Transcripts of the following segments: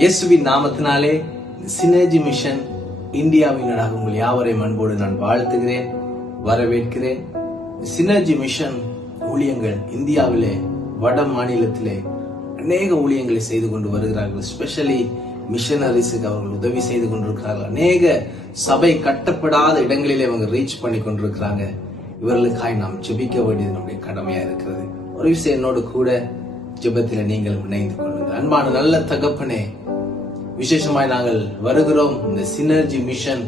இயேசுவின் நாமத்தினாலே synergy mission இந்தியாவினராக உங்கள் யாவரையும் அன்போடு நான் வாழ்த்துகிறேன், வரவேற்கிறேன். சினர்ஜி மிஷன் ஊழியங்கள் இந்தியாவிலே வட மாநிலத்திலே அநேக ஊழியங்களை செய்து கொண்டு வருகிறார்கள். ஸ்பெஷலி மிஷனரிஸுக்கு அவர்கள் உதவி செய்து கொண்டிருக்கிறார்கள். அநேக சபை கட்டப்படாத இடங்களிலே அவங்க ரீச் பண்ணி கொண்டிருக்கிறாங்க. இவர்களுக்காய் நாம் ஜெபிக்க வேண்டியது நம்முடைய கடமையா இருக்கிறது. ஒரு விஷயம் என்னோடு கூட ஜெபத்தில நீங்கள் இணைந்து கொள்ளுங்கள். அன்பான நல்ல தகப்பனே, விசேஷமாய் நாங்கள் வருகிறோம். இந்த சினர்ஜி மிஷன்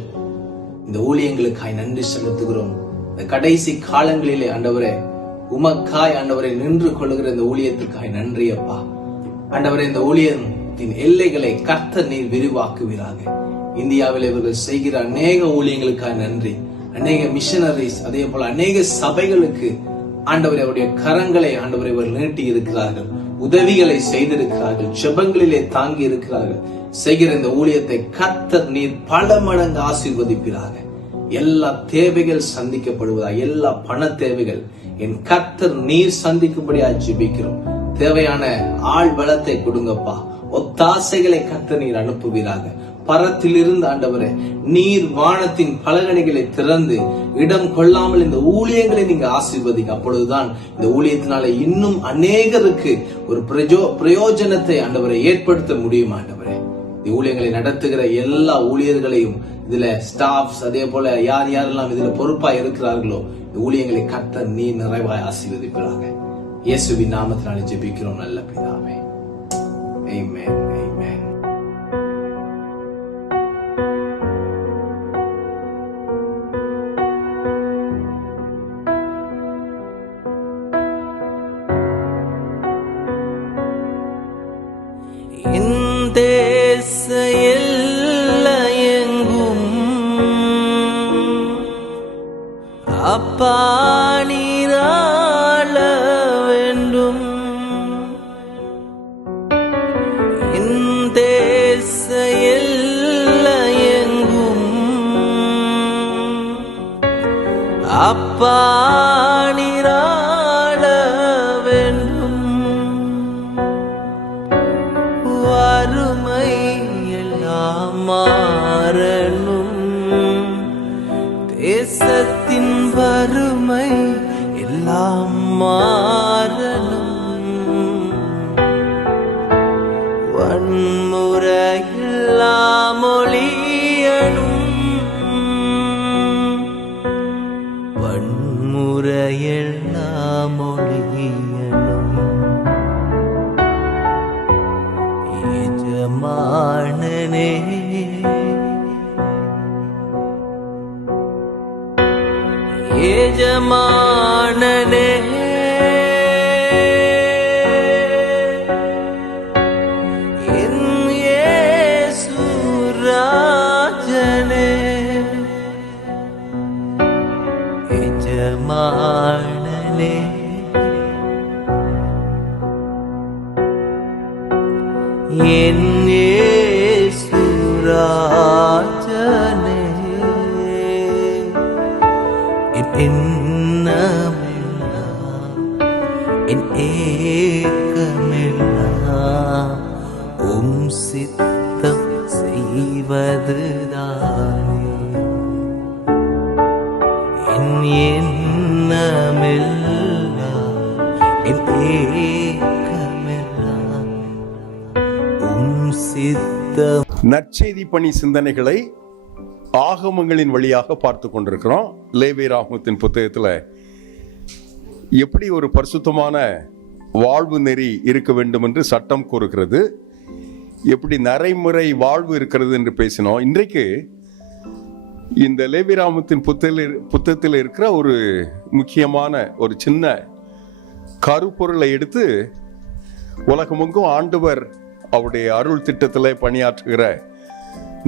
இந்த ஊழியங்களுக்காய் நன்றி செலுத்துகிறோம். இந்த கடைசி காலங்களிலே ஆண்டவரே, உமக்காய் ஆண்டவரை நின்று கொள்ளுகிற இந்த ஊழியத்துக்காய் நன்றி அப்பா. ஆண்டவரே, இந்த ஊழியத்தின் எல்லைகளை கர்த்தர் நீர் விரிவாக்குவீராக. இந்தியாவில் இவர்கள் செய்கிற அநேக ஊழியங்களுக்காய் நன்றி. அநேக மிஷனரிஸ், அதே போல அநேக சபைகளுக்கு ஆண்டவரை அவருடைய கரங்களை ஆண்டவரை இவர் நீட்டி இருக்கிறார்கள், உதவிகளை செய்திருக்கிறார்கள், ஜெபங்களிலே தாங்கி இருக்கிறார்கள். செய்கிற இந்த ஊழியத்தை கர்த்தர் நீர் பல மடங்கு ஆசீர்வதிப்பீராக. எல்லா தேவைகள் சந்திக்கப்படுவதா, எல்லா பண தேவைகள் என் கர்த்தர் நீர் சந்திக்கும்படியா ஜெபிக்கிறோம். தேவையான ஆள் பலத்தை கொடுங்கப்பா. ஒத்தாசைகளை கர்த்தர் நீர் அனுப்புவீராக. பரத்திலிருந்து ஆண்டவரே, நீர் வானத்தின் பலகணிகளை திறந்து இடம் கொள்ளாமல் இந்த ஊழியங்களை நீங்க ஆசீர்வதிக்க. அப்பொழுதுதான் இந்த ஊழியத்தினால இன்னும் அநேகருக்கு ஒரு பிரயோஜனத்தை ஆண்டவரை ஏற்படுத்த முடியும். ஆண்டவரே, இந்த ஊழியங்களை நடத்துகிற எல்லா ஊழியர்களையும், இதுல ஸ்டாஃப்ஸ், அதே போல யார் யாரெல்லாம் இதுல பொறுப்பா இருக்கிறார்களோ, இந்த ஊழியங்களை கர்த்தர் நீர் நிறைவாய் ஆசீர்வதிப்பீராக. இயேசுவின் நாமத்தினாலே ஜெபிக்கிறோம் நல்ல பிதாவே. ஆமென். ஆமென். அப்பா நீராள வேண்டும், இந்த தேச எல்லையெங்கும் அப்பா நீராள வேண்டும். வறுமை எல்லாம் மாறணும், தேசத்தின் வறுமை எல்லாம் மாறணும். வன்முறையெல்லாம் ஒழியணும், வன்முறையெல்லாம் ஒழியணும். எஜமானனே, எஜமானனே, என் இயேசு ராஜனே, எஜமானனே, என் இயேசு ராஜனே, எண்ணமெல்லாம் என் ஏக்கமெல்லாம் உம் சித்தம் செய்வதுதானே. என் எண்ணமெல்லாம் என் ஏக்கமெல்லாம் உம் சித்தம். நற்செய்தி பணி சிந்தனைகளை ஆகமங்களின் வழியாக பார்த்து கொண்டிருக்கிறோம். லேவியராகமத்தின் புத்தகத்துல எப்படி ஒரு பரிசுத்தமான வாழ்வு நெறி இருக்க வேண்டும் என்று சட்டம் கூறுகிறது, எப்படி நடைமுறை வாழ்வு இருக்கிறது என்று பேசினோம். இன்றைக்கு இந்த லேவியராகமத்தின் புத்தகத்தில் இருக்கிற ஒரு முக்கியமான ஒரு சின்ன கருப்பொருளை எடுத்து உலகமெங்கும் ஆண்டவர் அவருடைய அருள் திட்டத்தில் பணியாற்றுகிற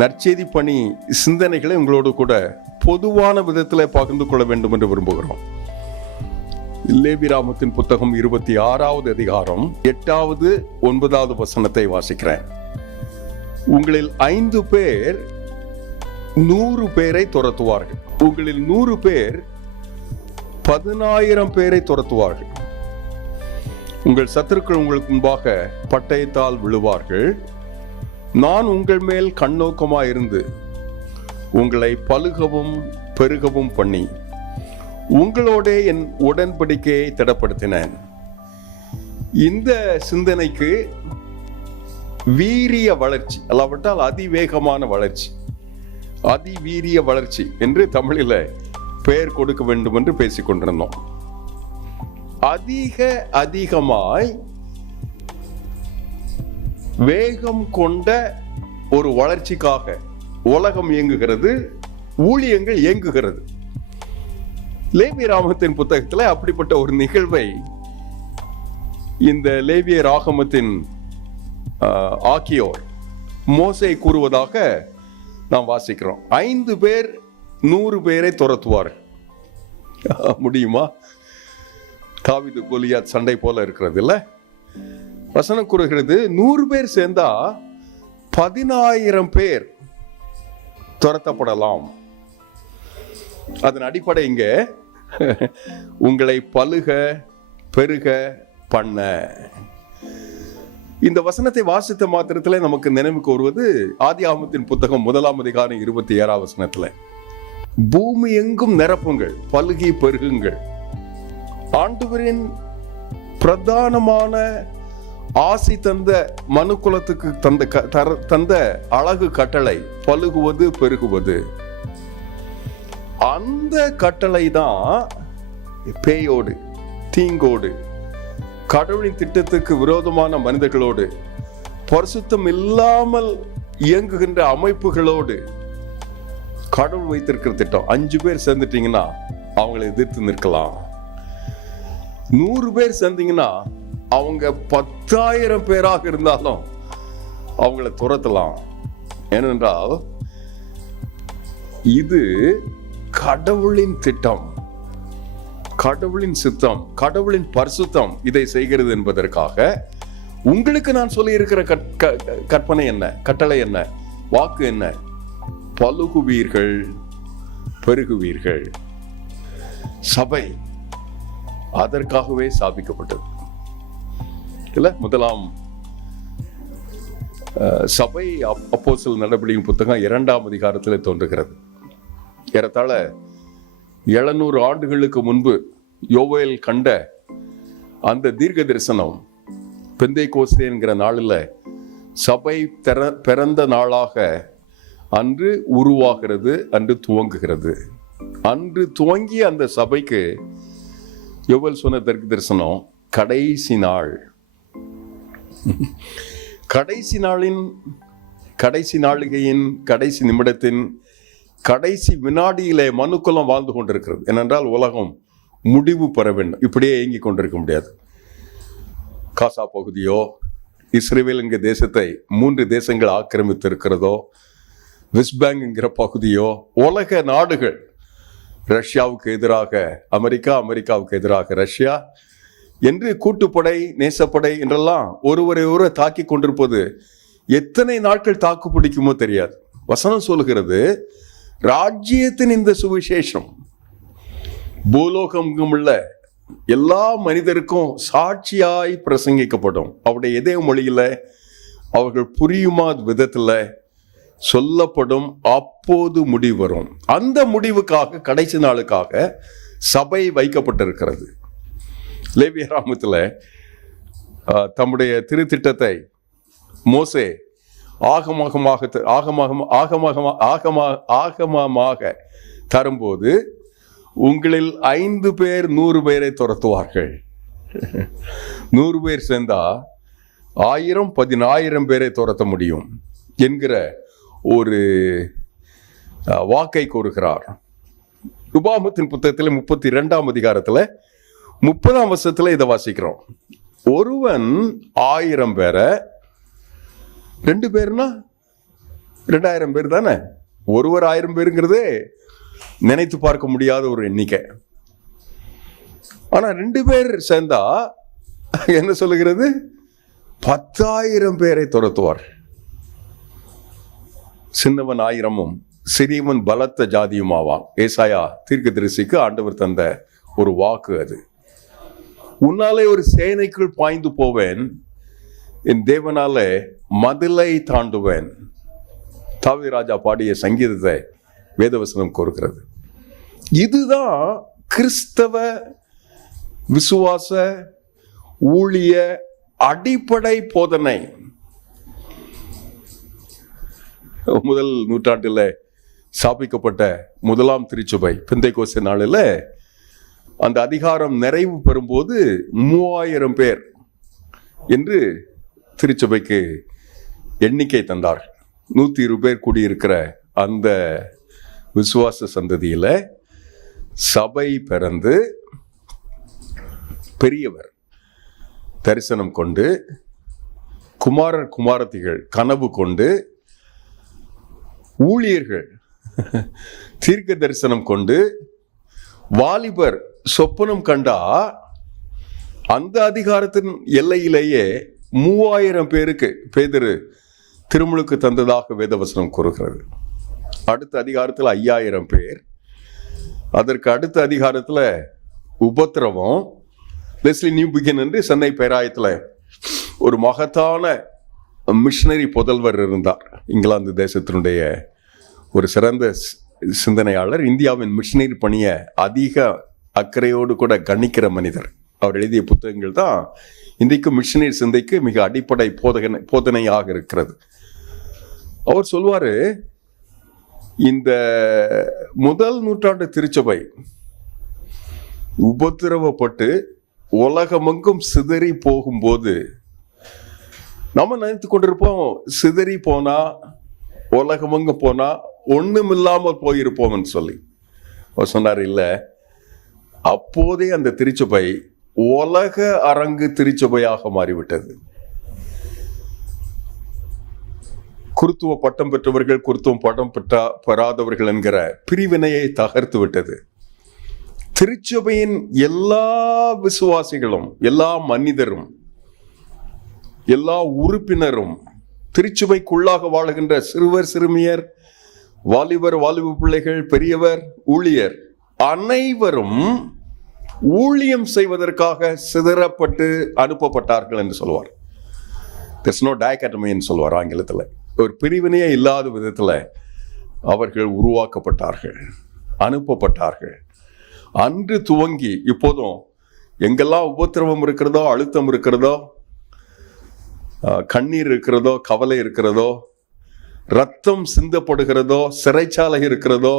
நற்செய்தி பணி சிந்தனைகளை உங்களோடு கூட பொதுவான விதத்தில் பகிர்ந்து கொள்ள வேண்டும் என்று விரும்புகிறோம். லேவியராகமத்தின் புத்தகம் 26வது அதிகாரம் 8வது 9வது வசனத்தை வாசிக்கிறேன். உங்களில் 5 பேர் 100 பேரை துரத்துவார்கள், உங்களில் 100 பேர் 10,000 பேரை துரத்துவார்கள். உங்கள் சத்துருக்கள் உங்களுக்கு முன்பாக பட்டயத்தால் விழுவார்கள், நான் உங்கள் மேல் கண்ணோக்கமாயிருந்து உங்களை பலுகவும் பெருகவும் பண்ணி உங்களோட என் உடன்படிக்கையை திடப்படுத்தினேன். இந்த சிந்தனைக்கு வீரிய வளர்ச்சி, அல்லாவிட்டால் அதிவேகமான வளர்ச்சி, அதிவீரிய வளர்ச்சி என்று தமிழில் பெயர் கொடுக்க வேண்டும் என்று பேசிக் கொண்டிருந்தோம். அதிகமாய் வேகம் கொண்ட ஒரு வளர்ச்சிக்காக உலகம் இயங்குகிறது, ஊழியங்கள் இயங்குகிறது. லேவிய ராகமத்தின் புத்தகத்தில் அப்படிப்பட்ட ஒரு நிகழ்வை இந்த லேவிய ராகமத்தின் ஆக்கியோர் மோசே கூறுவதாக நாம் வாசிக்கிறோம். 5 பேர் 100 பேரை துரத்துவார். முடியுமா? தாவீது கோலியாத் சண்டை போல இருக்கிறது இல்ல? வசனம் கூறுகிறது 100 பேர் சேர்ந்தா 10,000 பேர் துரத்தப்படலாம். அதன் அடிப்படை இங்க உங்களை பலுக பெருக பண்ண. இந்த வசனத்தை வாசித்த மாத்திரத்தில் நமக்கு நினைவுக்கு வருவது ஆதியாகமத்தின் புத்தகம் 1ஆம் அதிகாரம் 27ஆம் வசனத்துல, பூமி எங்கும் நிரப்புங்கள், பலுகி பெருகுங்கள். ஆண்டவரின் பிரதானமான ஆசி தந்த மனுக்குலத்துக்கு தந்த அழகு கட்டளை பலுகுவது பெருகுவது. அந்த கட்டளை தான் பேயோடு, தீங்கோடு, கடவுளின் திட்டத்துக்கு விரோதமான மனிதர்களோடு, பரிசுத்தம் இல்லாமல் இயங்குகின்ற அமைப்புகளோடு கடவுள் வைத்திருக்கிற திட்டம். 5 பேர் சேர்ந்துட்டீங்கன்னா அவங்களை எதிர்த்து நிற்கலாம். 100 பேர் சேர்ந்தீங்கன்னா அவங்க 10,000 பேராக இருந்தாலும் அவங்களை துரத்தலாம். ஏனென்றால் இது கடவுளின் திட்டம், கடவுளின் சித்தம், கடவுளின் பரிசுத்தம் இதை செய்கிறது என்பதற்காக உங்களுக்கு நான் சொல்லி இருக்கிற கற்பனை என்ன, கட்டளை என்ன, வாக்கு என்ன? பலுகுவீர்கள், பெருகுவீர்கள். சபை அதற்காகவே ஸ்தாபிக்கப்பட்டது இல்ல? 1ஆம் சபை அப்போஸ்தலர் நடபடியின் புத்தகம் 2ஆம் அதிகாரத்தில் தோன்றுகிறது. ஏறத்தாழ 700 ஆண்டுகளுக்கு முன்பு யோவேல் கண்ட அந்த தீர்க்க தரிசனம் பெந்தைக்கோஸ்தே என்கிற நாளில் சபை பிறந்த நாளாக அன்று உருவாகிறது, அன்று துவங்குகிறது. அன்று துவங்கிய அந்த சபைக்கு யோவேல் சொன்ன தீர்க்க தரிசனம் கடைசி நாள். கடைசி நாளின், கடைசி நாளிகையின், கடைசி நிமிடத்தின் கடைசி வினாடியிலே மனுக்குலம் வாழ்ந்து கொண்டிருக்கிறது. ஏனென்றால் உலகம் முடிவு பெற வேண்டும். இப்படியே இயங்கிக் கொண்டிருக்க முடியாது. காசா பகுதியோ, இஸ்ரேல் என்கிற தேசத்தை 3 தேசங்கள் ஆக்கிரமித்து இருக்கிறதோ, வெஸ்ட் பேங்க் என்கிற பகுதியோ, உலக நாடுகள், ரஷ்யாவுக்கு எதிராக அமெரிக்கா, அமெரிக்காவுக்கு எதிராக ரஷ்யா என்று கூட்டுப்படை, நேசப்படை என்றெல்லாம் ஒருவரை ஒருவர் தாக்கி கொண்டிருப்பது எத்தனை நாட்கள் தாக்கு பிடிக்குமோ தெரியாது. வசனம் சொல்லுகிறது, ராஜ்யத்தின் இந்த சுவிசேஷம் பூலோகம் உள்ள எல்லா மனிதருக்கும் சாட்சியாய் பிரசங்கிக்கப்படும். அவருடைய இதய மொழியில அவர்கள் புரியுமா விதத்துல சொல்லப்படும். அப்போது முடிவு வரும். அந்த முடிவுக்காக, கடைசி நாளுக்காக சபை வைக்கப்பட்டிருக்கிறது. லேவிய ராகமத்துல தம்முடைய திருத்திட்டத்தை மோசே ஆகமமாக தரும்போது உங்களில் 5 பேர் 100 பேரை துரத்துவார்கள். 100 பேர் சேர்ந்தா 1000 10,000 பேரை துரத்த முடியும் என்கிற ஒரு வாக்கை கூறுகிறார். உபாகமத்தின் புத்தகத்தில் 32ஆம் அதிகாரத்தில் 30ஆம் வசனத்தில் இதை வாசிக்கிறோம். ஒருவன் 1000 பேரை, 2 பேர்னா 2000 பேர் தானே. ஒருவர் 1000 பேருங்கிறதே நினைத்து பார்க்க முடியாத ஒரு எண்ணிக்கை. ஆனா 2 பேர் சேர்ந்தா என்ன சொல்லுகிறது? 10,000 பேரை துரத்துவார். சின்னவன் 1000-ம் சிறியவன் பலத்த ஜாதியும் ஆவான். ஏசாயா தீர்க்கதரிசிக்கு ஆண்டவர் தந்த ஒரு வாக்கு அது. உன்னாலே ஒரு சேனைக்குள் பாய்ந்து போவேன், என் தேவனாலே மதிலை தாண்டுவேன். தாவீது ராஜா பாடிய சங்கீதத்தை வேதவசனம் கூறுகிறது. இதுதான் கிறிஸ்தவ விசுவாச ஊழிய அடிப்படை போதனை. முதல் நூற்றாண்டில் ஸ்தாபிக்கப்பட்ட முதலாம் திருச்சபை பெந்தைக்கோஸ்து நாளில் அந்த அதிகாரம் நிறைவு பெறும்போது 3000 பேர் என்று திருச்சபைக்கு எண்ணிக்கை தந்தார். 120 பேர் கூடியிருக்கிற அந்த விசுவாச சந்ததியில சபை பிறந்து பெரியவர் தரிசனம் கொண்டு, குமாரர் குமாரத்திகள் கனவு கொண்டு, ஊழியர்கள் தீர்க்க தரிசனம் கொண்டு, வாலிபர் சொப்பனம் கண்டா அந்த அதிகாரத்தின் எல்லையிலேயே 3000 பேருக்கு பேதுரு திருமுழுக்கு தந்ததாக வேதவசனம் கூறுகிறது. அடுத்த அதிகாரத்தில் 5000 பேர், அதற்கு அடுத்த அதிகாரத்தில் உபத்திரவம். லெஸ்லி நியூ பிகின் என்று சென்னை பேராயத்தில் ஒரு மகத்தான மிஷனரி புதல்வர் இருந்தார். இங்கிலாந்து தேசத்தினுடைய ஒரு சிறந்த சிந்தனையாளர், இந்தியாவின் மிஷனரி பணியை அதிக அக்கறையோடு கூட கணிக்கிற மனிதர். அவர் எழுதிய புத்தகங்கள் தான் இன்றைக்கு மிஷனரி சிந்தைக்கு மிக அடிப்படை போதனையாக இருக்கிறது. அவர் சொல்வாரு, இந்த முதல் நூற்றாண்டு திருச்சபை உபத்திரவப்பட்டு உலகமெங்கும் சிதறி போகும்போது நம்ம நினைத்து கொண்டிருப்போம், சிதறி போனா உலகமெங்கும் போனா ஒண்ணுமில்லாமல் போயிருப்போம்னு சொல்லி. அவர் சொன்னார், இல்லை, அப்போதே அந்த திருச்சபை உலக அரங்கு திருச்சபையாக மாறிவிட்டது. குருத்துவ பட்டம் பெற்றவர்கள், குருத்துவம் பட்டம் பெறாதவர்கள் என்கிற பிரிவினையை தகர்த்து விட்டது. திருச்சபையின் எல்லா விசுவாசிகளும், எல்லா மனிதரும், எல்லா உறுப்பினரும், திருச்சபைக்குள்ளாக வாழுகின்ற சிறுவர் சிறுமியர், வாலிபர் வாலிப பிள்ளைகள், பெரியவர், ஊழியர் அனைவரும் ஊழியம் செய்வதற்காக சிதறப்பட்டு அனுப்பப்பட்டார்கள் என்று சொல்வார். there's no dichotomy என்று சொல்வார் ஆங்கிலத்தில். ஒரு பிரிவினையே இல்லாத விதத்தில் அவர்கள் உருவாக்கப்பட்டார்கள், அனுப்பப்பட்டார்கள். அன்று துவங்கி இப்போதும் எங்கெல்லாம் உபத்திரவம் இருக்கிறதோ, அழுத்தம் இருக்கிறதோ, கண்ணீர் இருக்கிறதோ, கவலை இருக்கிறதோ, ரத்தம் சிந்தப்படுகிறதோ, சிறைச்சாலை இருக்கிறதோ,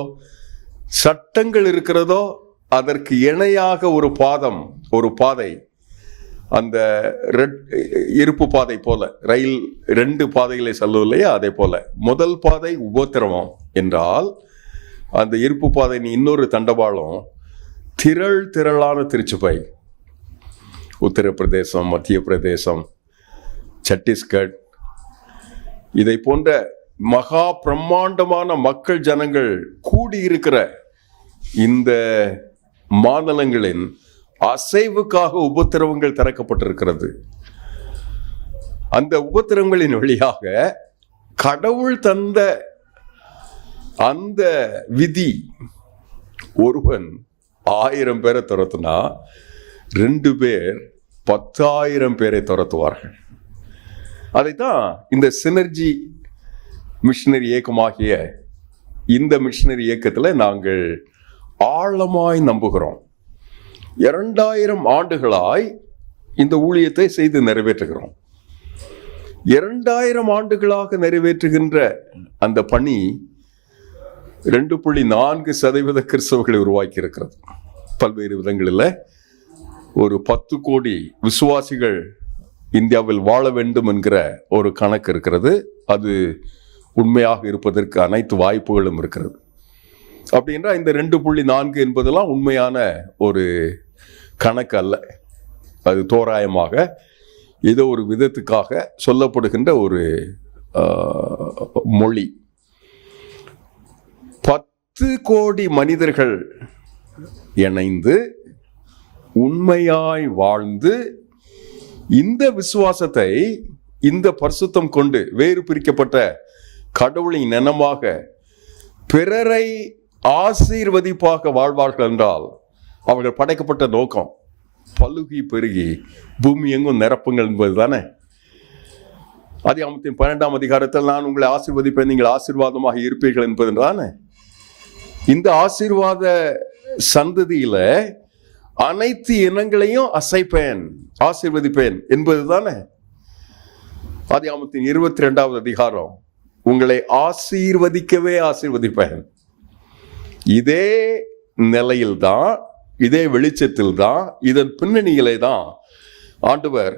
சட்டங்கள் இருக்கிறதோ, அதற்கு இணையாக ஒரு பாதை, அந்த இருப்பு பாதை போல, ரயில் 2 பாதைகளை செல்லும் இல்லையா, அதே போல முதல் பாதை உபத்திரவம் என்றால், அந்த இருப்பு பாதை இன்னொரு தண்டவாளம் திரளான திருச்சபை. உத்தரப்பிரதேசம், மத்திய பிரதேசம், சத்தீஸ்கர், இதை போன்ற மகா பிரம்மாண்டமான மக்கள் ஜனங்கள் கூடியிருக்கிற இந்த மாநிலங்களின் அசைவுக்காக உபத்திரவங்கள் திறக்கப்பட்டிருக்கிறது. அந்த உபத்திரவங்களின் வழியாக கடவுள் தந்த அந்த விதி, ஒருவன் 1000 பேரை துரத்துனா 2 பேர் 10,000 பேரை துரத்துவார்கள். அதைத்தான் இந்த சினர்ஜி மிஷனரி இயக்கமாகிய இந்த மிஷனரி இயக்கத்தில் நாங்கள் ஆழமாய் நம்புகிறோம். 2000 ஆண்டுகளாய் இந்த ஊழியத்தை செய்து நிறைவேற்றுகிறோம். 2000 ஆண்டுகளாக நிறைவேற்றுகின்ற அந்த பணி 2.4% கிறிஸ்தவர்களை உருவாக்கி இருக்கிறது. பல்வேறு விதங்களில் ஒரு 10 கோடி விசுவாசிகள் இந்தியாவில் வாழ வேண்டும் என்கிற ஒரு கணக்கு இருக்கிறது. அது உண்மையாக இருப்பதற்கு அனைத்து வாய்ப்புகளும் இருக்கிறது. அப்படின்றா இந்த 2.4 என்பதெல்லாம் உண்மையான ஒரு கணக்கு அல்ல. அது தோராயமாக ஏதோ ஒரு விதத்துக்காக சொல்லப்படுகின்ற ஒரு மொழி. 10 கோடி மனிதர்கள் இணைந்து உண்மையாய் வாழ்ந்து இந்த விசுவாசத்தை, இந்த பரிசுத்தம் கொண்டு வேறு பிரிக்கப்பட்ட கடவுளின் இனமாக பிறரை ஆசீர்வதிப்பாக வாழ்வார்கள் என்றால், அவர்கள் படைக்கப்பட்ட நோக்கம் பலுகி பெருகி பூமி எங்கும் நிரப்புங்கள் என்பது தானே. ஆதியாகமத்தின் 12ஆம் அதிகாரத்தில் நான் உங்களை ஆசீர்வதிப்பேன், நீங்கள் ஆசீர்வாதமாக இருப்பீர்கள் என்பதுதானே. இந்த ஆசீர்வாத சந்ததியில அனைத்து இனங்களையும் அசைப்பேன், ஆசீர்வதிப்பேன் என்பதுதானே. ஆதியாகமத்தின் 22ஆவது அதிகாரம், உங்களை ஆசீர்வதிக்கவே ஆசீர்வதிப்பேன். இதே நிலையில்தான், இதே வெளிச்சத்தில் தான், இதன் பின்னணியிலே தான் ஆண்டவர்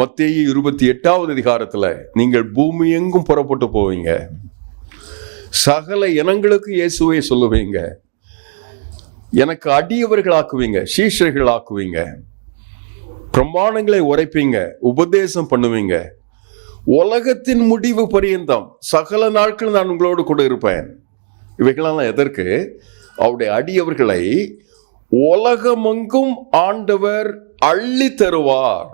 மத்தேயு 28ஆவது அதிகாரத்துல, நீங்கள் பூமி எங்கும் புறப்பட்டு போவீங்க, சகல இனங்களுக்கு இயேசுவை சொல்லுவீங்க, எனக்கு அடியவர்கள் ஆக்குவீங்க, சீஷர்கள் ஆக்குவீங்க, பிரமாணங்களை உரைப்பீங்க, உபதேசம் பண்ணுவீங்க, உலகத்தின் முடிவு பரியந்தம் சகல நாட்கள் நான் உங்களோடு கூட இருப்பேன். இவைகளெல்லாம் எதற்கு? அவருடைய அடியவர்களை உலகமெங்கும் ஆண்டவர் அள்ளி தருவார்,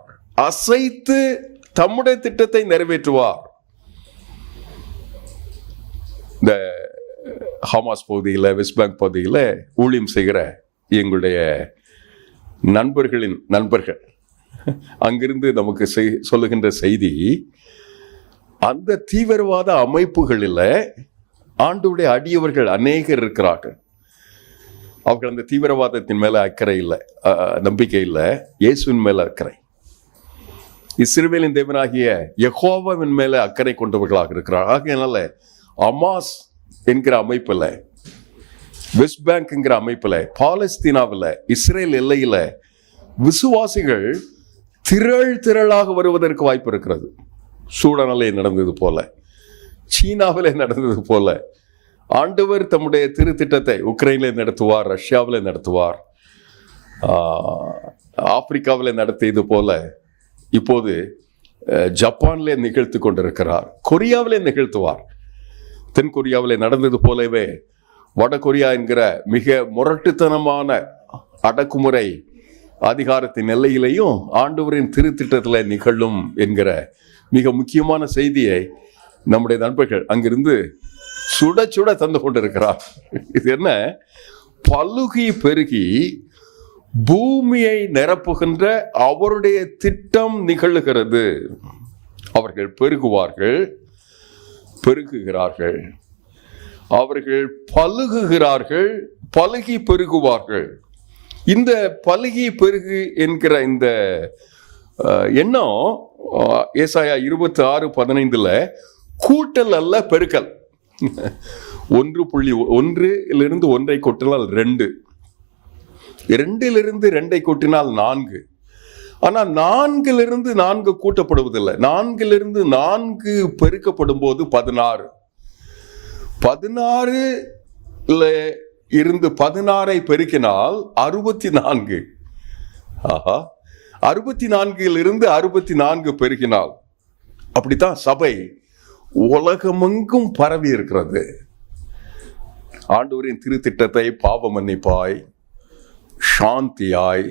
அசைத்து தம்முடைய திட்டத்தை நிறைவேற்றுவார். இந்த ஹமாஸ் பகுதியில், வெஸ்ட் பேங்க் பகுதியில் ஊழியம் செய்கிற எங்களுடைய நண்பர்களின் நண்பர்கள் அங்கிருந்து நமக்கு சொல்லுகின்ற செய்தி, அந்த தீவிரவாத அமைப்புகளில் ஆண்டவருடைய அடியவர்கள் அநேகர் இருக்கிறார்கள். அவர்கள் அந்த தீவிரவாதத்தின் மேல அக்கறை இல்லை, நம்பிக்கை இல்லை, இயேசுவின் மேல அக்கறை, இஸ்ரவேலின் தேவனாகிய யெகோவாவின் மேல அக்கறை கொண்டவர்களாக இருக்கிறார். ஆகையினால அமாஸ் என்கிற அமைப்புல, வெஸ்ட் பேங்க் என்கிற அமைப்புல, பாலஸ்தீனாவில், இஸ்ரேல் எல்லையில விசுவாசிகள் திரளாக வருவதற்கு வாய்ப்பு இருக்கிறது. சூடானிலே நடந்தது போல, சீனாவிலே நடந்தது போல ஆண்டவர் தம்முடைய திருத்திட்டத்தை உக்ரைனிலே நடத்துவார், ரஷ்யாவிலே நடத்துவார், ஆப்பிரிக்காவிலே நடத்தியது போல இப்போது ஜப்பானிலே நிகழ்த்து கொண்டிருக்கிறார், கொரியாவிலே நிகழ்த்துவார். தென் கொரியாவிலே நடந்தது போலவே வட கொரியா என்கிற மிக முரட்டுத்தனமான அடக்குமுறை அதிகாரத்தின் எல்லையிலையும் ஆண்டவரின் திருத்திட்டத்தில் நிகழும் என்கிற மிக முக்கியமான செய்தியை நம்முடைய நண்பர்கள் அங்கிருந்து சுட சுட தந்து கொண்டிருக்கிறார். இது என்ன? பலுகி பெருகி பூமியை நிரப்புகின்ற அவருடைய திட்டம் நிகழுகிறது. அவர்கள் பெருகுவார்கள், பெருகுகிறார்கள், அவர்கள் பலுகுகிறார்கள், பலுகி பெருகுவார்கள். இந்த பலுகி பெருகு என்கிற இந்த எண்ணம் ஏசாயா 26:15 கூட்டல் அல்ல பெருக்கல். 1.1 1 கொட்டினால் 2, 2 2 கொட்டினால் 4. ஆனா 4 4 கூட்டப்படுவதில்லை, 4 4 பெருக்கப்படும் போது 16, 16 இருந்து 16 பெருக்கினால் 64. ஆஹா, 64 64 பெருக்கினால், அப்படித்தான் சபை உலகமெங்கும் பரவி இருக்கிறது. ஆண்டவரின் திருத்திட்டத்தை பாவ மன்னிப்பாய், சாந்தியாய்,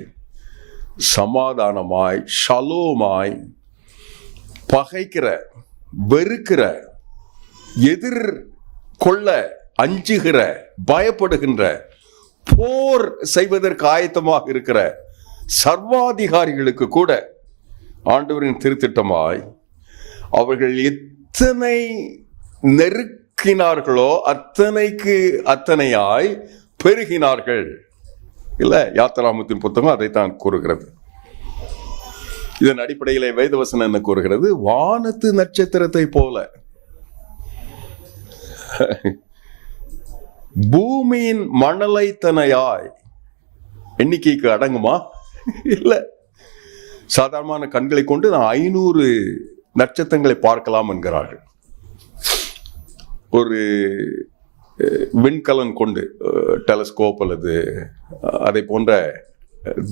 சமாதானமாய், ஷலோமாய், பகைக்கிற, வெறுக்கிற, எதிர் கொள்ள அஞ்சுகிற, பயப்படுகின்ற, போர் செய்வதற்கு ஆயத்தமாக இருக்கிற சர்வாதிகாரிகளுக்கு கூட ஆண்டவரின் திருத்திட்டமாய் அவர்கள் எத்தனை நெருக்கினார்களோ அத்தனைக்கு அத்தனையாய் பெருகினார்கள். இல்ல, யாத்திராமத்தின் புத்தகம் அதைத்தான் கூறுகிறது. இதன் அடிப்படையிலே வேதவசனம் என்ன கூறுகிறது? வானத்து நட்சத்திரத்தை போல பூமியின் மணலைத்தனையாய். எண்ணிக்கைக்கு அடங்குமா? இல்ல. சாதாரணமான கண்களை கொண்டு நான் 500 நட்சத்திரங்களை பார்க்கலாம் என்கிறார்கள். ஒரு விண்கலன் கொண்டு, டெலஸ்கோப் அல்லது அதை போன்ற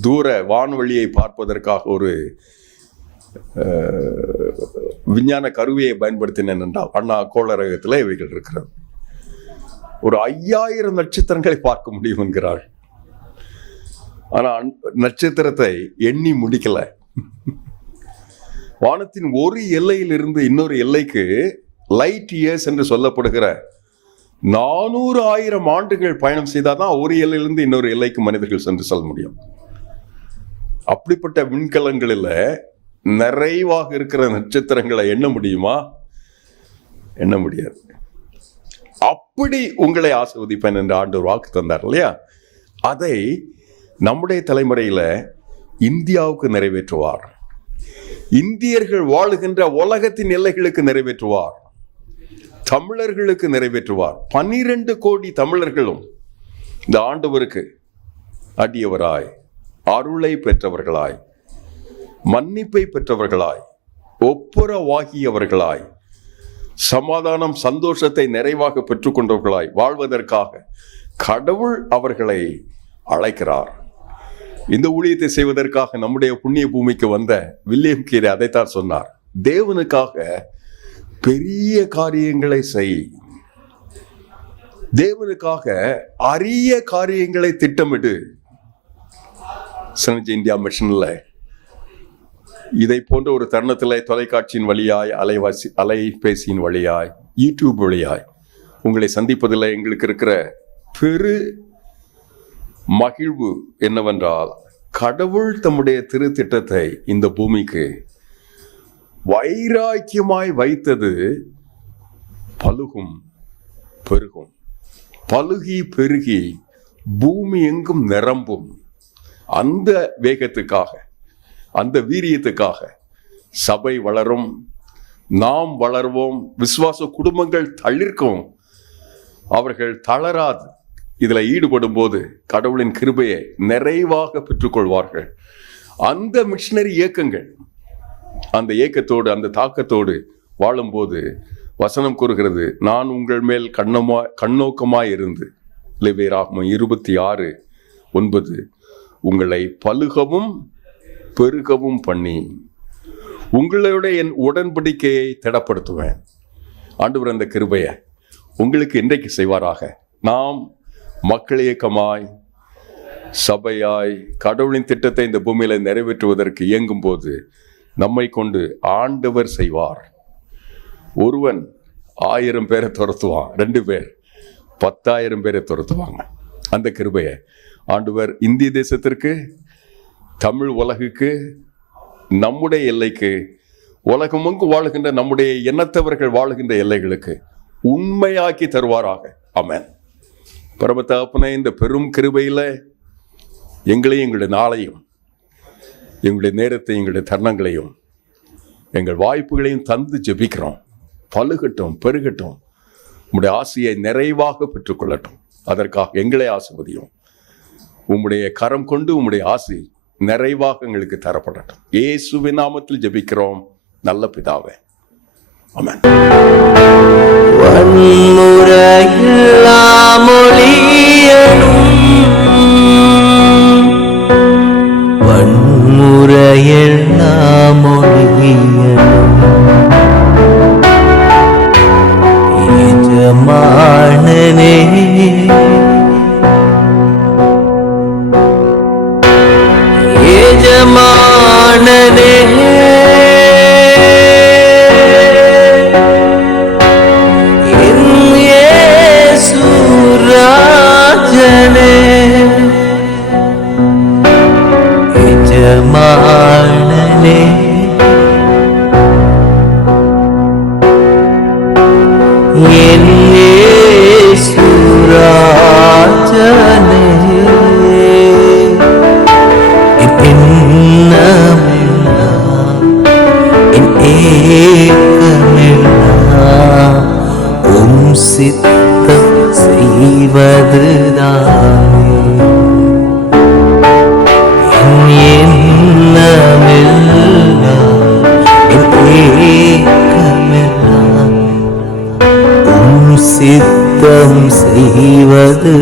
தூர வான்வெளியை பார்ப்பதற்காக ஒரு விஞ்ஞான கருவியை பயன்படுத்தினேன் என்றால் அண்ணா கோளரகத்தில் இவைகள் இருக்கிறது. ஒரு 5000 நட்சத்திரங்களை பார்க்க முடியும் என்கிறார். ஆனா நட்சத்திரத்தை எண்ணி முடிக்கல. வானத்தின் ஒரு எல்லையிலிருந்து இன்னொரு எல்லைக்கு லைட் இயர்ஸ் என்று சொல்லப்படுகிற 400,000 ஆண்டுகள் பயணம் செய்தாதான் ஒரு எல்லையிலிருந்து இன்னொரு எல்லைக்கு மனிதர்கள் சென்று செல்ல முடியும். அப்படிப்பட்ட விண்கலங்களில் நிறைவாக இருக்கிற நட்சத்திரங்களை எண்ண முடியுமா? எண்ண முடியாது. அப்படி உங்களை ஆசீர்வதிப்பேன் என்று ஆண்டவர் வாக்கு தந்தார் இல்லையா? அதை நம்முடைய தலைமுறையில இந்தியாவுக்கு நிறைவேற்றுவார். இந்தியர்கள் வாழுகின்ற உலகத்தின் எல்லைகளுக்கு நிறைவேற்றுவார். தமிழர்களுக்கு நிறைவேற்றுவார். 12 கோடி தமிழர்களும் இந்த ஆண்டவருக்கு அடியவராய், அருளை பெற்றவர்களாய், மன்னிப்பை பெற்றவர்களாய், ஒப்புரவாகியவர்களாய், சமாதானம் சந்தோஷத்தை நிறைவாக பெற்றுக்கொண்டவர்களாய் வாழ்வதற்காக கடவுள் அவர்களை அழைக்கிறார். இந்த ஊழியத்தை செய்வதற்காக நம்முடைய புண்ணிய பூமிக்கு வந்த வில்லியம் கேரி அதைத்தான் சொன்னார். தேவனுக்காக பெரிய காரியங்களை செய், தேவனுக்காக அரிய காரியங்களை திட்டமிடு. சினர்ஜி இந்தியா மிஷன்ல இதை போன்ற ஒரு தருணத்தில் தொலைக்காட்சியின் வழியாய், அலைபேசியின் வழியாய், யூடியூப் வழியாய் உங்களை சந்திப்பதில் எங்களுக்கு இருக்கிற பெரு மகிழ்வு என்னவென்றால், கடவுள் தம்முடைய திருத்திட்டத்தை இந்த பூமிக்கு வைராக்கியமாய் வைத்தது பலுகும் பெருகும், பலுகி பெருகி பூமி எங்கும் நிரம்பும். அந்த வேகத்துக்காக, அந்த வீரியத்துக்காக சபை வளரும், நாம் வளர்வோம், விசுவாச குடும்பங்கள் தளிர்க்கும், அவர்கள் தளராது இதுல ஈடுபடும் போது கடவுளின் கிருபையை நிறைவாக பெற்றுக்கொள்வார்கள். அந்த மிஷனரி இயக்கங்கள், அந்த இயக்கத்தோடு, அந்த தாக்கத்தோடு வாழும்போது வசனம் கூறுகிறது, நான் உங்கள் மேல் கண்ணோக்கமாய் இருந்து, லேவியராகமம் 26:9, உங்களை பலுகவும் பெருகவும் பண்ணி உங்களுடைய என் உடன்படிக்கையை திடப்படுத்துவேன். ஆண்டவர் அந்த கிருபையை உங்களுக்கு இன்றைக்கு செய்வாராக. நாம் மக்கள் இயக்கமாய், சபையாய் கடவுளின் திட்டத்தை இந்த பூமியில நிறைவேற்றுவதற்கு இயங்கும் போது நம்மை கொண்டு ஆண்டவர் செய்வார். ஒருவன் 1000 பேரை துரத்துவான், 2 பேர் 10,000 பேரை துரத்துவாங்க. அந்த கிருபையை ஆண்டவர் இந்திய தேசத்திற்கு, தமிழ் உலகுக்கு, நம்முடைய எல்லைக்கு, உலகமெங்கு வாழுகின்ற நம்முடைய எண்ணத்தவர்கள் வாழுகின்ற எல்லைகளுக்கு உண்மையாக்கி தருவாராக. ஆமென். பரம தகப்பனே, இந்த பெரும் கிருபையில எங்களையும், எங்களுடைய நாளையும், எங்களுடைய நேரத்தை, எங்களுடைய தருணங்களையும், எங்கள் வாய்ப்புகளையும் தந்து ஜெபிக்கிறோம். பலுகட்டும், பெருகட்டும், உம்முடைய ஆசையை நிறைவாக பெற்றுக்கொள்ளட்டும். அதற்காக எங்களை ஆசீர்வதியும். உம்முடைய கரம் கொண்டு உம்முடைய ஆசை நிறைவாக எங்களுக்கு தரப்படட்டும். இயேசுவின் நாமத்தில் ஜெபிக்கிறோம் நல்ல பிதாவே. ஆமென். வன்முறையெல்லாம் ஒழியணும், வன்முறையெல்லாம் ஒழியணும், எஜமானனே எஜமானனே எஜமானனே என் இயேசு ராஜனே, என் எண்ணமெல்லாம், என் ஏக்கமெல்லாம் உம் சித்தம் செய்வதுதானே. சித்தம் செய்வதுதான்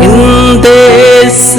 என் தேச